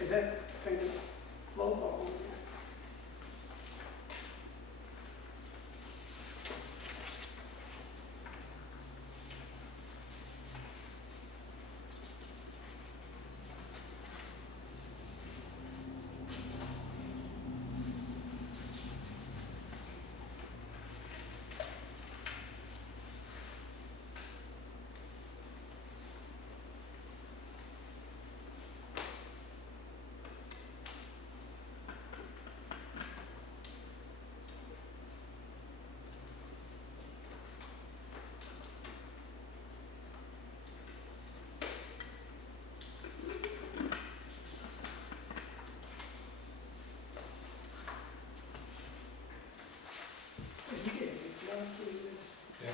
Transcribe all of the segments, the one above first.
Because that's kind of low-ball. Yeah.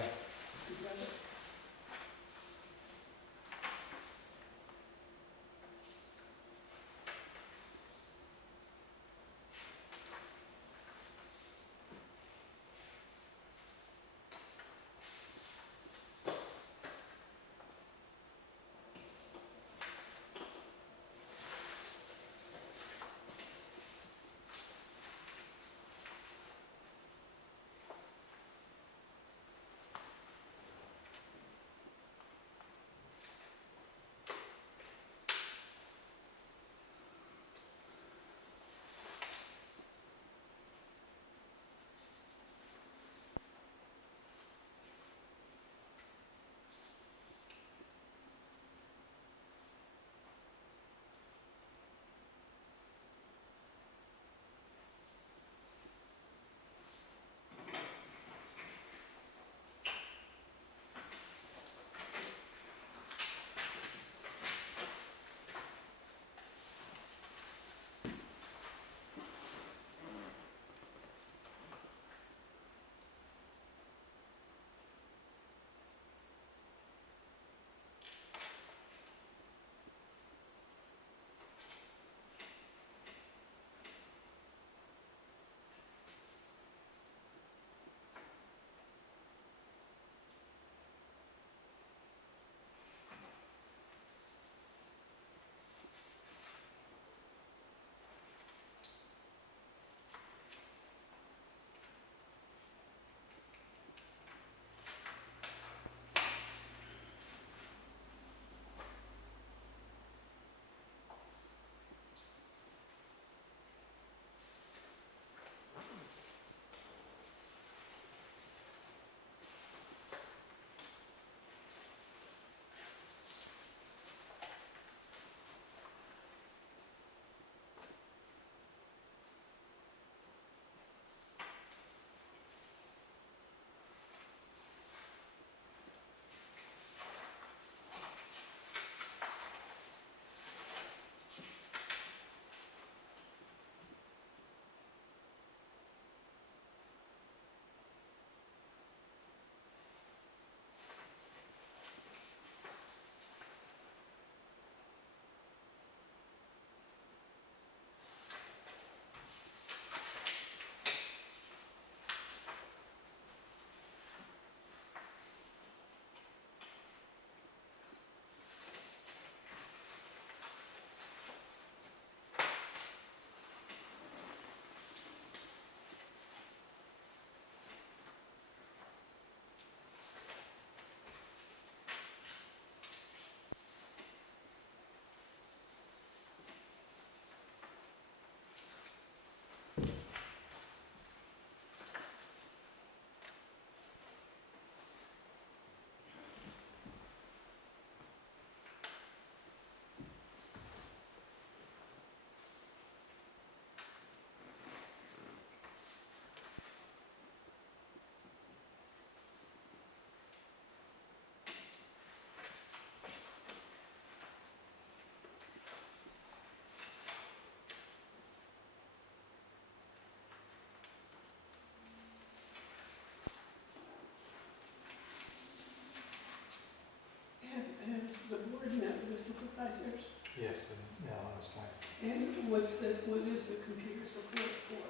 Has the board met with the supervisors? Yes, yeah, last time. And what is the computer support for?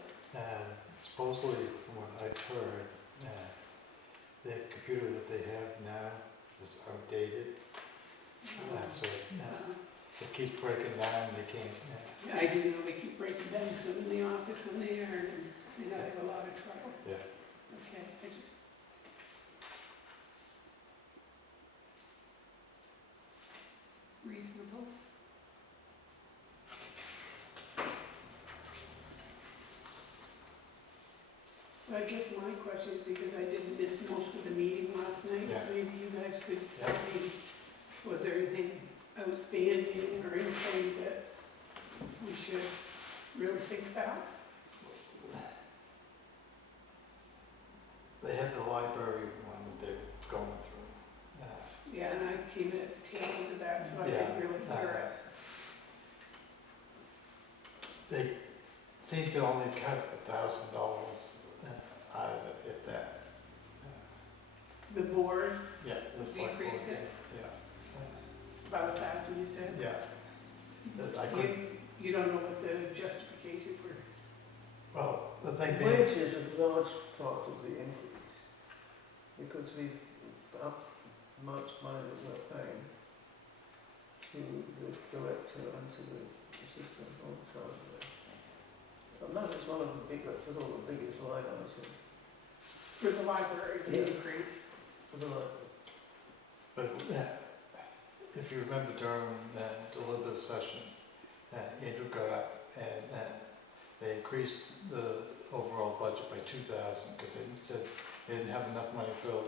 Supposedly, from what I've heard, the computer that they have now is outdated. So it keeps breaking down, they can't, I do know they keep breaking down, because I'm in the office when they are, and I have a lot of trouble. Yeah. Okay, I just. Reasonable. So I guess my question is, because I didn't miss most of the meeting last night, Yeah. so maybe you guys could Yeah. tell me, was there anything outstanding or anything that we should really think about? They had the library one that they were going through. Yeah, and I came at the tail end of that, so I Yeah, didn't really hear it. They seem to only cut $1,000 out of it, if that. The board, Yeah, the select board. Decreased it? Yeah. about 1,000, you said? Yeah. That I couldn't, You don't know what the justification for, well, the thing being, Wages is a large part of the increase, because we've upped the amount of money that we're paying to the director and to the assistant on the side of it. And that is one of the biggest, that's all the biggest line item for the library, the Yeah. increase? for the library. but if you remember during the deliberative session, Andrew got up and they increased the overall budget by 2,000 because they said they didn't have enough money for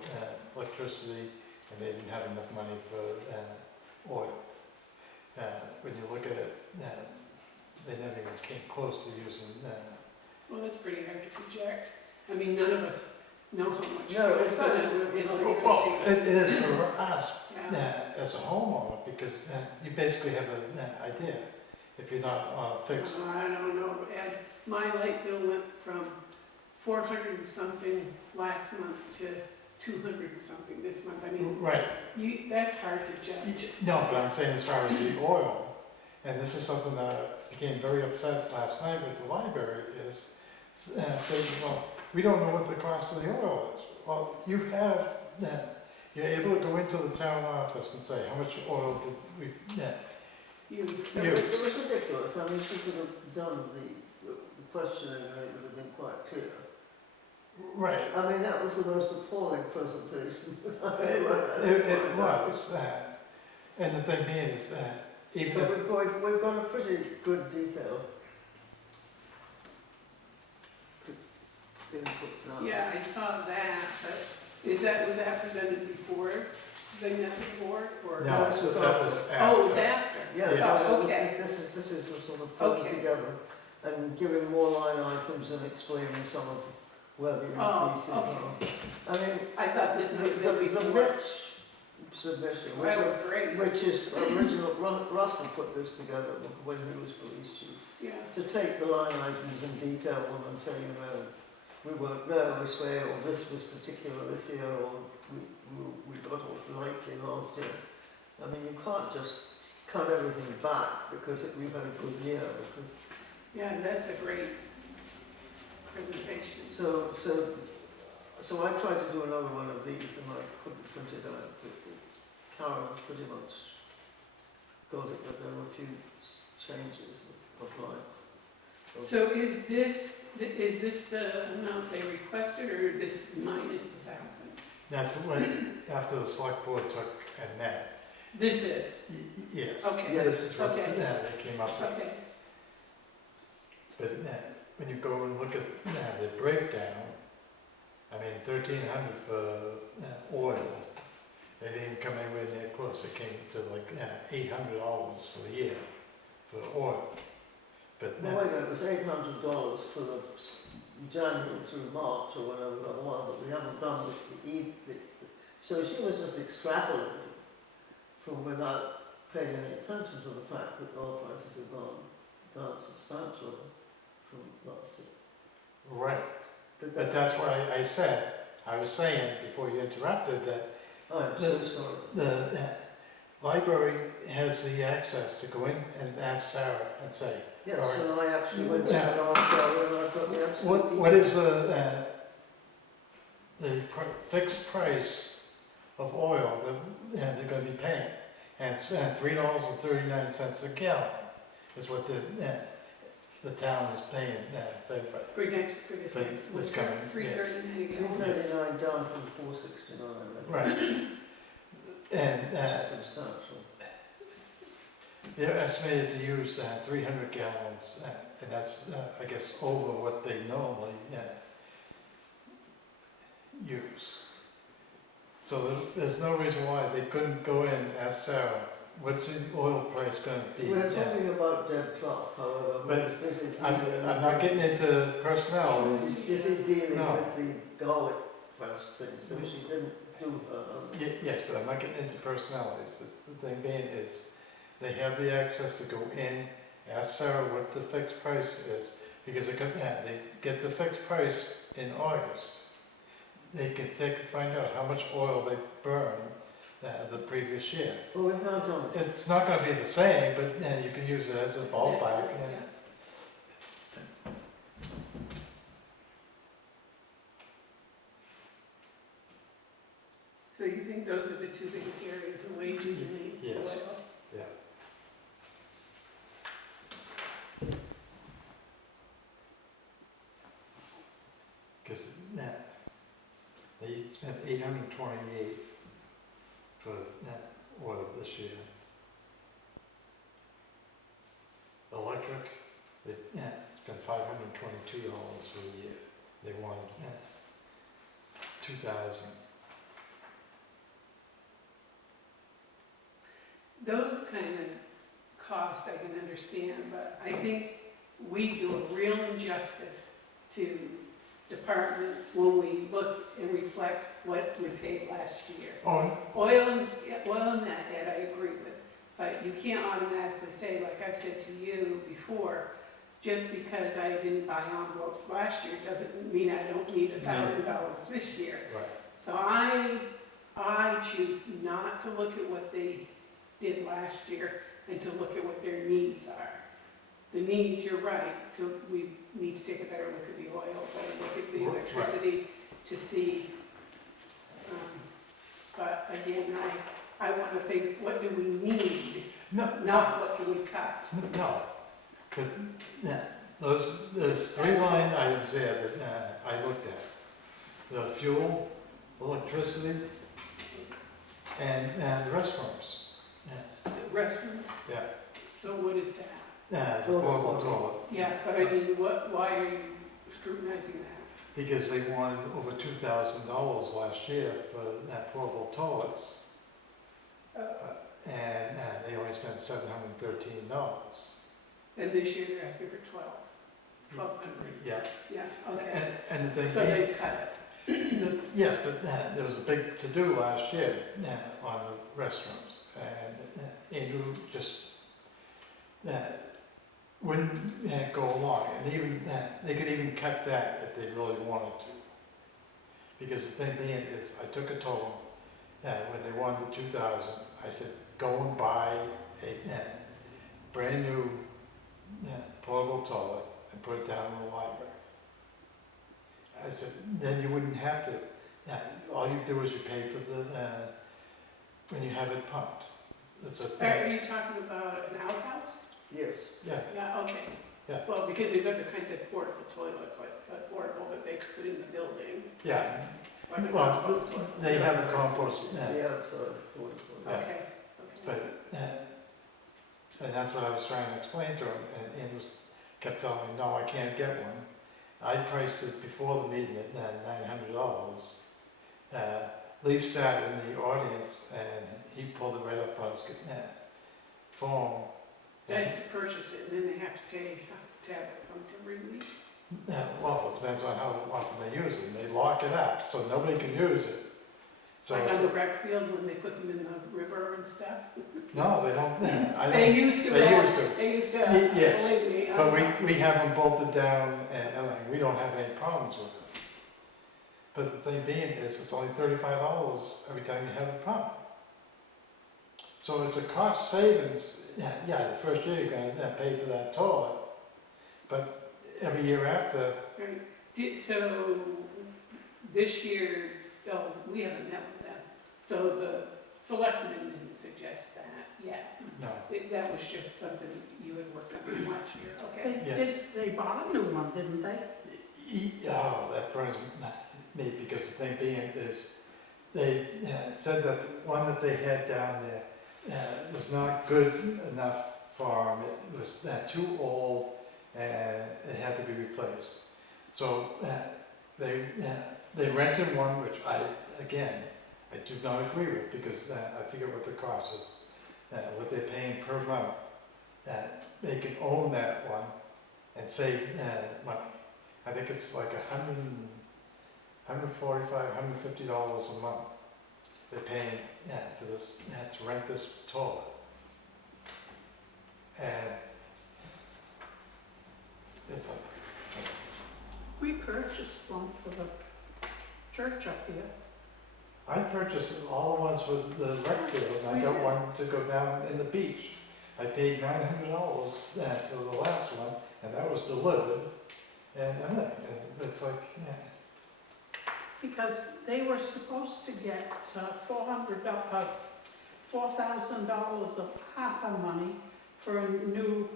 electricity and they didn't have enough money for oil. When you look at it, they never even came close to using. Well, that's pretty hard to project. I mean, none of us know how much. No, fuel it's not- it's not- Well, it is for us Yeah. as a homeowner because you basically have an idea if you're not on a fixed. I don't know, Ed, my light bill went from 400 and something last month to 200 and something this month. I mean, Right. that's hard to judge. No, but I'm saying as far as the oil, and this is something that I became very upset last night with the library, is saying, well, we don't know what the cost of the oil is. Well, you have, you're able to go into the town office and say, how much oil did we, It was ridiculous. I mean, she could have done the questioning and it would have been quite clear. right. I mean, that was the most appalling presentation. It was, and the thing being is that even But if, we've got a pretty good detail. Input now. Yeah, I saw that, but was that presented before, the board, or? no, this was that was after. Oh, it was after? Yeah, Yeah. Oh, okay. this is the sort of putting Okay. together and giving more line items and explaining some of where the Oh, increases okay. are. I mean, I thought this the, might have been the before. Mitch submission, That was great. which is original, Russell put this together when he was police chief, Yeah, to take the line items and detail them and say, you know, we weren't there this way, or this was particular this year, or we got off lightly last year. I mean, you can't just cut everything back because we've had a good year, because yeah, that's a great presentation. so I tried to do another one of these and I couldn't print it out, but Karen's pretty much got it, but there were a few changes applied. So is this the amount they requested, or this minus the 1,000? That's when, after the select board took a net. This is, Yes. Okay. This is what, Okay. they came up with. okay, But when you go and look at the breakdown, I mean, 1,300 for oil, they didn't come anywhere near close. It came to like $800 for the year for oil. But Well, wait a minute, it was $800 for the January through March or whatever the one, but we haven't done the so she was just extrapolating from without paying any attention to the fact that oil prices have gone down substantially from last year. right. But But that's why I was saying before you interrupted that I'm so sorry. the library has the access to go in and ask Sarah and say, Yes, all right. and I actually went to Yeah. an answer and I've got the absolute what is the fixed price of oil that they're going to be paying? And it's $3.39 a gallon. is what the town is paying, February. For next, for this For next, this coming, yes. 339 again. 339 down from 469, Right. And, that's substantial. they're estimated to use 300 gallons, and that's, I guess, over what they normally use. So there's no reason why they couldn't go in and ask Sarah, what's the oil price going to be? We're talking about Deb Clough, however, But who is busy I'm dealing not with getting into personnel. She's busy dealing No. with the garlic first thing, so she didn't do her. Yes, but I'm not getting into personalities. The thing being is, they have the access to go in, ask Sarah what the fixed price is, because they get the fixed price in August. They can find out how much oil they burned the previous year. Well, we've now done it. It's not going to be the same, but you can use it as a ballpark. Yeah. So you think those are the two biggest areas, the wages and the Yes. oil? Yeah. Because they spent 828 for oil this year. Electric, they spent $522 for the year. They wanted 2,000. Those kind of costs I can understand, but I think we do a real injustice to departments when we look and reflect what we paid last year. Oh, Oil and that, Ed, I agree with, but you can't automatically say, like I've said to you before, just because I didn't buy envelopes last year doesn't mean I don't need $1,000 this year. right. So I choose not to look at what they did last year and to look at what their needs are. The needs, you're right, we need to take a better look at the oil, better look at the Right. electricity to see. But again, I want to think, what do we need, No, not what can we cut? no. But there's 3 line items there that I looked at. The fuel, electricity, and the restrooms. The restrooms, Yeah. so what is that? The portable toilet. Yeah, but I mean, why are you scrutinizing that? Because they wanted over $2,000 last year for portable toilets. And they only spent $713. And this year they're asking for 1,200. Yeah. Yeah, okay. And the So thing, they've cut it. yes, but there was a big to-do last year on the restrooms. And Andrew just wouldn't go along. And even they could even cut that if they really wanted to. Because the thing being is, I took it to them when they wanted the 2,000. I said, go and buy a brand new portable toilet and put it down in the library. I said, then you wouldn't have to. All you do is you pay for the when you have it pumped. It's Are you talking about an outhouse? Yes. yeah. Yeah, okay. Yeah. Well, because there's other kinds of portable toilets, like portable that they put in the building. Yeah. Like a Well, compost toilet. they have a compost. It's the outside, 40. Yeah. Okay, okay. But, and that's what I was trying to explain to him, and Andrew kept telling me, no, I can't get one. I priced it before the meeting at $900. Leaf sat in the audience, and he pulled it right up on his phone. That's to purchase it, and then they have to pay to have it pumped every week. Well, it depends on how often they use it. They lock it up, so nobody can use it. So, Like on the rec field when they put them in the river and stuff. no, they don't. I They don't. used to. They used to. They used to, Yes, believe me. But we have them bolted down, and we don't have any problems with it. But the thing being is, it's only $35 every time you have it pumped. So it's a cost savings. Yeah, the first year you're going to pay for that toilet, but every year after, Right. So this year, we haven't met with them. So selectmen didn't suggest that, yeah. No, That was just something you had worked on last year, They okay? Yes. they bought a new one, didn't they? Oh, that burns me, because the thing being is, they said that the one that they had down there was not good enough for them. It was too old and it had to be replaced. So they rented one, which I do not agree with, because I forget what the cost is, what they're paying per month. They can own that one and save money. I think it's like $145, $150 a month they're paying for this, to rent this toilet. And it's like, We purchased one for the church up here. I purchased all the ones for the rec field, and I got one to go down in the beach. I paid $900 for the last one, and that was delivered, and everything, and it's like, yeah. Because they were supposed to get $4,000 of ARPA money for a new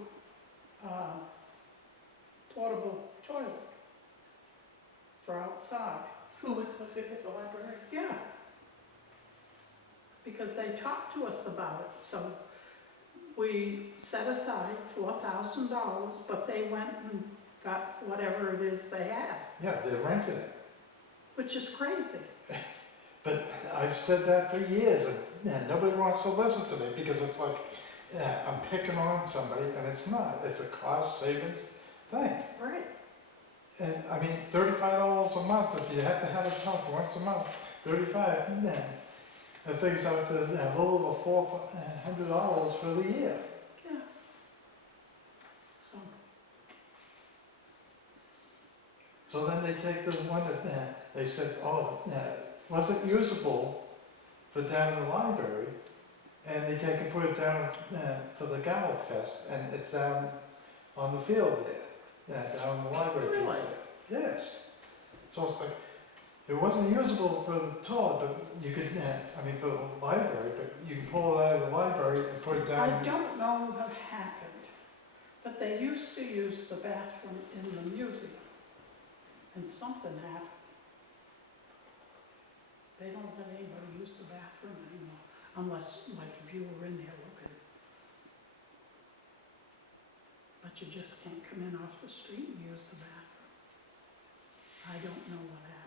portable toilet for outside. Who was it at the library? Yeah. Because they talked to us about it, so we set aside $4,000, but they went and got whatever it is they have, Yeah, they're renting it. which is crazy. But I've said that for years, and nobody wants to listen to me, because it's like, I'm picking on somebody, and it's not. It's a cost savings thing. Right. And I mean, $35 a month, if you have to have it pumped once a month, 35, man. It figures out to a little over $400 for the year. Yeah. So, So then they take the one that they said, oh, wasn't usable for down in the library, and they take and put it down for the Garlic Fest, and it's down on the field there, down in the library Really? piece there. Yes. So it's like, it wasn't usable for the toilet, but you could, I mean, for the library, but you can pull it out of the library and put it down. I don't know what happened, but they used to use the bathroom in the museum, and something happened. They don't let anybody use the bathroom anymore, unless, like, if you were in there looking. But you just can't come in off the street and use the bathroom. I don't know what happened.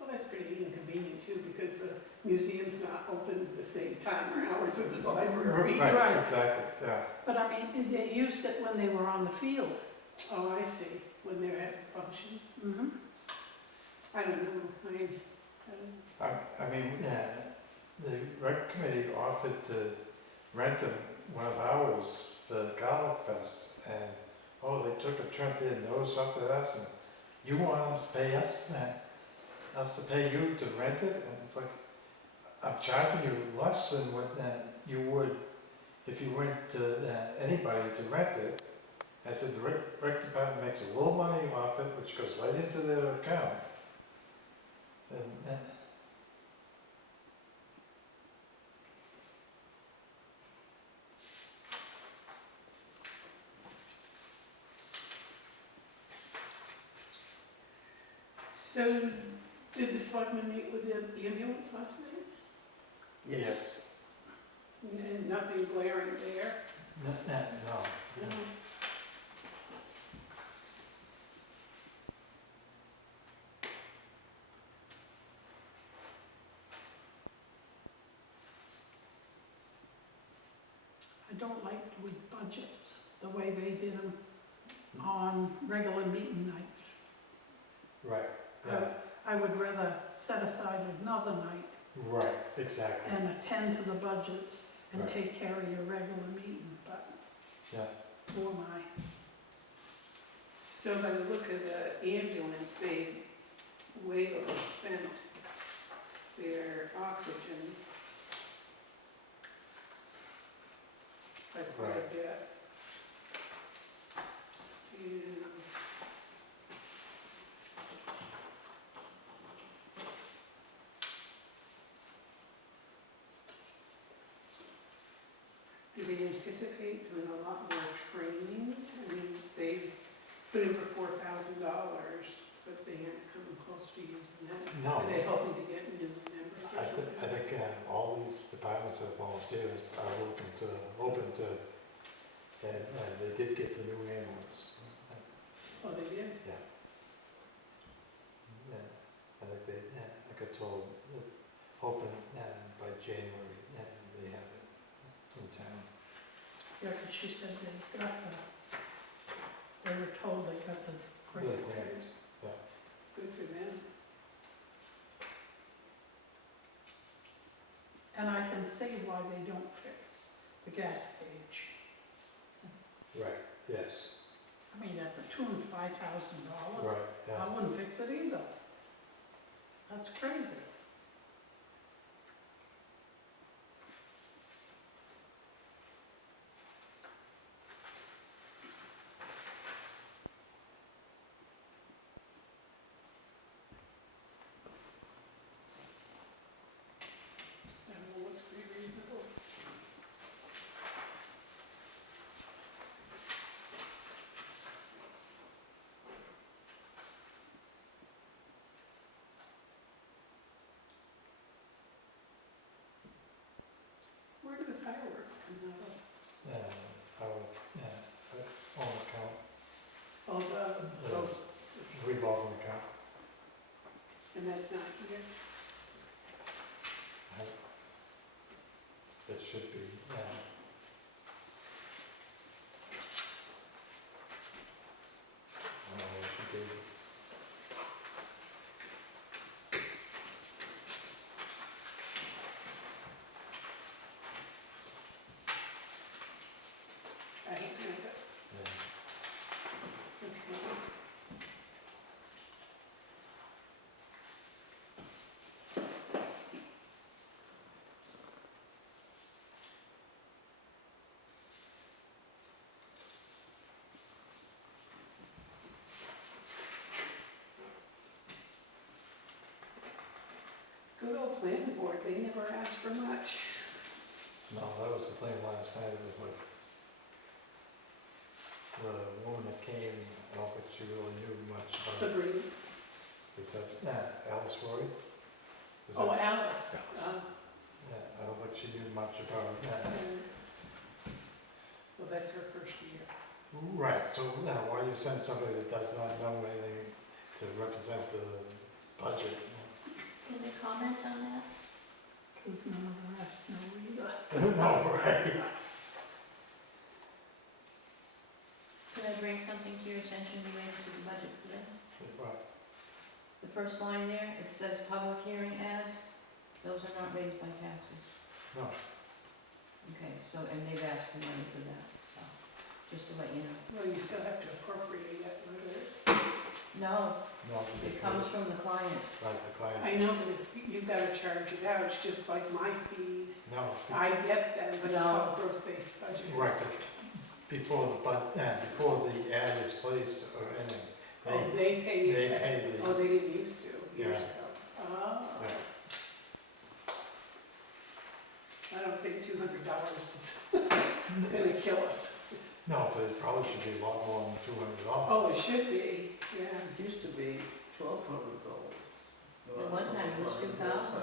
Well, that's pretty inconvenient too, because the museum's not open at the same time or hours as the library. Right. Exactly, yeah. But I mean, they used it when they were on the field. Oh, I see, when they're at functions. Mm-hmm. I don't know, I mean, the rec committee offered to rent them one of ours for the Garlic Fest, and, oh, they took a turn their nose up at us, and you want us to pay us to pay you to rent it? And it's like, I'm charging you less than what you would if you went to anybody to rent it. I said, the rec department makes a little money off it, which goes right into their account. And, So, did the selectmen meet with the ambulance last night? yes. And nothing glaring there? No. No. I don't like with budgets, the way they did them on regular meeting nights. Right, yeah, I would rather set aside another night right, exactly. and attend to the budgets and Right. take care of your regular meeting, but Yeah. who am I? So by the look of the ambulance, they way overspent their oxygen by quite a Right. bit. And they anticipate doing a lot more training. I mean, they put in for $4,000, but they aren't coming close to using that. No. Are they hoping to get new members or I something? think all these departments have volunteers are open to, and they did get the new ambulance. Oh, they did? Yeah. Yeah, I think I got told, hoping by January, they have it in town. Yeah, 'cause she said they were told they got the Yeah, grant. great. Good for them. And I can see why they don't fix the gas gauge. Right, yes, I mean, at the tune of $5,000, right, yeah. I wouldn't fix it either. That's crazy. I don't know what's pretty reasonable. Where do the fireworks come out of? Our own account, Oh, the revolving account. and that's not here? It should be, it should be. I don't know that. Yeah. Okay. Good old planning board, they never asked for much. No, that was the plan last night, it was like, the woman that came, I don't think she really knew much about it. Sabrina. Is that Alice Roy? Is Oh, that- Alice. Yeah, I don't think she knew much about that. Well, that's her first year. Right, so now why do you send somebody that does not know anything to represent the budget? Can they comment on that? Because none of the rest know either. No, right. Could I bring something to your attention related to the budget for them? Right. The first line there, it says public hearing ads, those are not raised by taxes. No, Okay, so, and they've asked for money for that, so, just to let you know. Well, you still have to appropriate that, whether it's, No, no, it it's comes from the client. right, the client, I know, but it's, you've gotta charge it out, it's just like my fees. no, I get them, but it's No. called gross base budget. right, but before before the ad is placed or anything, Oh, they, they pay they it. pay the, Oh, they didn't used to, years Yeah. ago. Oh, yeah. I don't think $200 is gonna kill us. No, but it probably should be a lot more than $200. Oh, it should be, yeah. It used to be $1,200. At one time it was 2,000.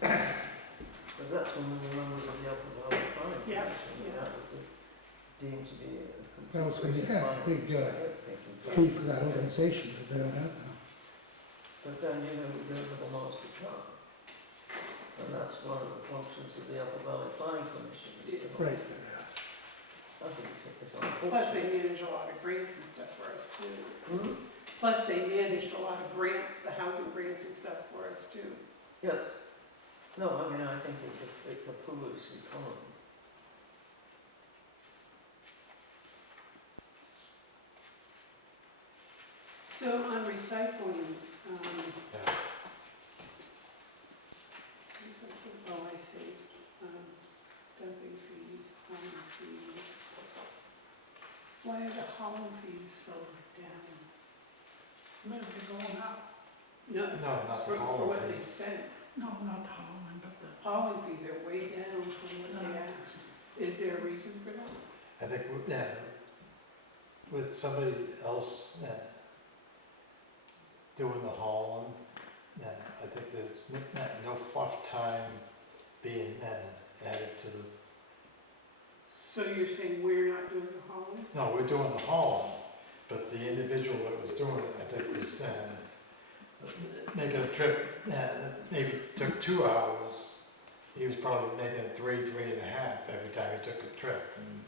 But that's when we were members of the Upper Valley Planning Yeah, Commission, and yeah. that was deemed to be a That was when you complete had a big, thinking. fee for that organization, but they don't have that. But then, you know, we go to the master plan. And that's one of the functions of the Upper Valley Planning Commission. is to- Right. I think it's Plus, unfortunate. they manage a lot of grants and stuff for us too. Hmm? Plus, they managed a lot of grants, the housing grants and stuff for us too. Yes. No, I mean, I think it's a foolish economy. So on recycling, Yeah. oh, I see, dumping fees, hauling fees. Why are the hauling fees so down? No, they're going up. No, No, not for the whole what they thing. spent. No, not Holland, but the hauling fees are way down from what they asked. Is there a reason for that? I think, yeah, with somebody else doing the hauling, I think there's no fluff time being added to the, So you're saying we're not doing the hauling? no, we're doing the hauling, but the individual that was doing it, I think was making a trip, maybe took 2 hours. He was probably making it 3.5 every time he took a trip. And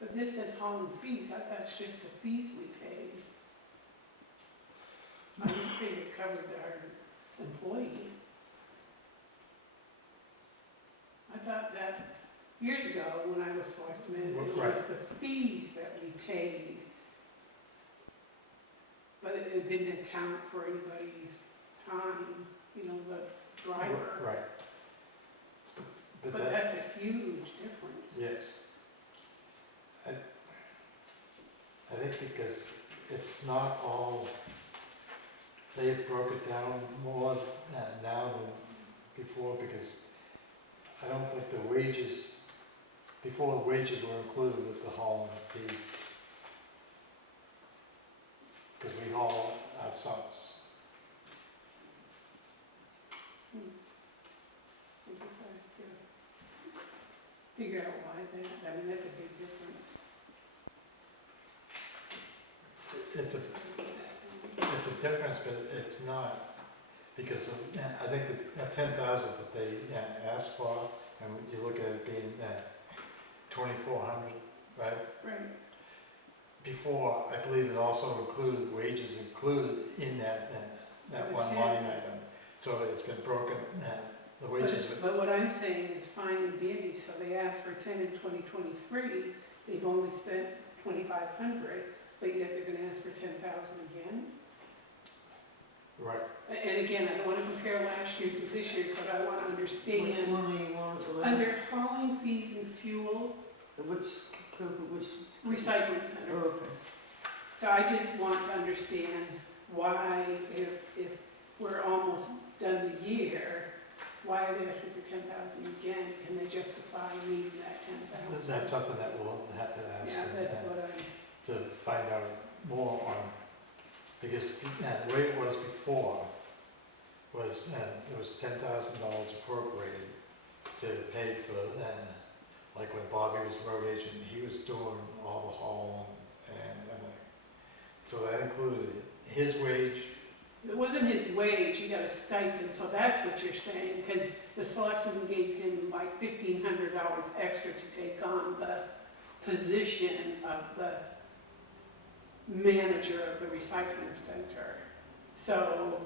But this says hauling fees, I thought it's just the fees we paid. I didn't think it covered our employee. I thought that years ago, when I was selectman, it was Right. the fees that we paid. But it didn't account for anybody's time, you know, the driver. Right. But But that, that's a huge difference. yes. I think because it's not all, they've broke it down more now than before, because I don't think the wages, before the wages were included with the hauling fees. Because we haul our subs. I guess I could figure out why that, I mean, that's a big difference. It's a difference, but it's not, because I think that 10,000 that they asked for, and you look at it being 2,400, right? Right, Before, I believe it also included wages included in that one line item. So it's been broken, the wages. but what I'm saying is fine and dandy, so they asked for 10 in 2023, they've only spent 2,500, but yet they're gonna ask for 10,000 again? Right. And again, I don't wanna compare last year to this year, but I wanna Which understand, one do you want to look at? under hauling fees and fuel, Which, which, recycling center. oh, okay. So I just want to understand why, if we're almost done the year, why are they asking for 10,000 again? Can they justify needing that 10,000? That's something that we'll have to ask Yeah, that's them, what to find out more on, because the way it was before was, it was $10,000 appropriated to pay for, like when Bobby was road agent, he was doing all the hauling and everything. So that included his wage. it wasn't his wage, he got a stipend, so that's what you're saying, because the selectmen gave him like $1,500 extra to take on the position of the manager of the recycling center. So,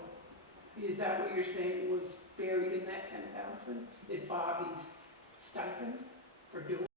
is that what you're saying was buried in that 10,000? Is Bobby's stipend for doing